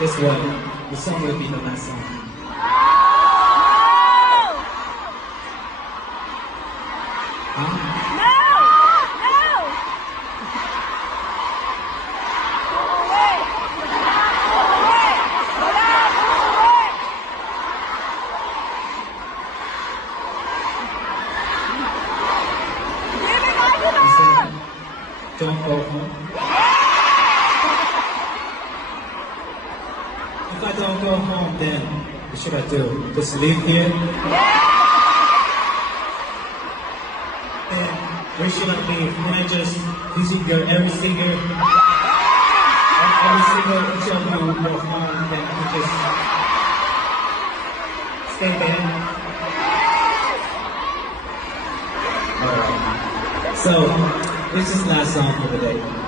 Guess what? The song will be the last song. Huh? He said, don't go home. If I don't go home, then what should I do? Just live here? Then where should I live? Can I just visit your every single each of you will go home, then I just stay there? Alright. So, this is the last song for the day.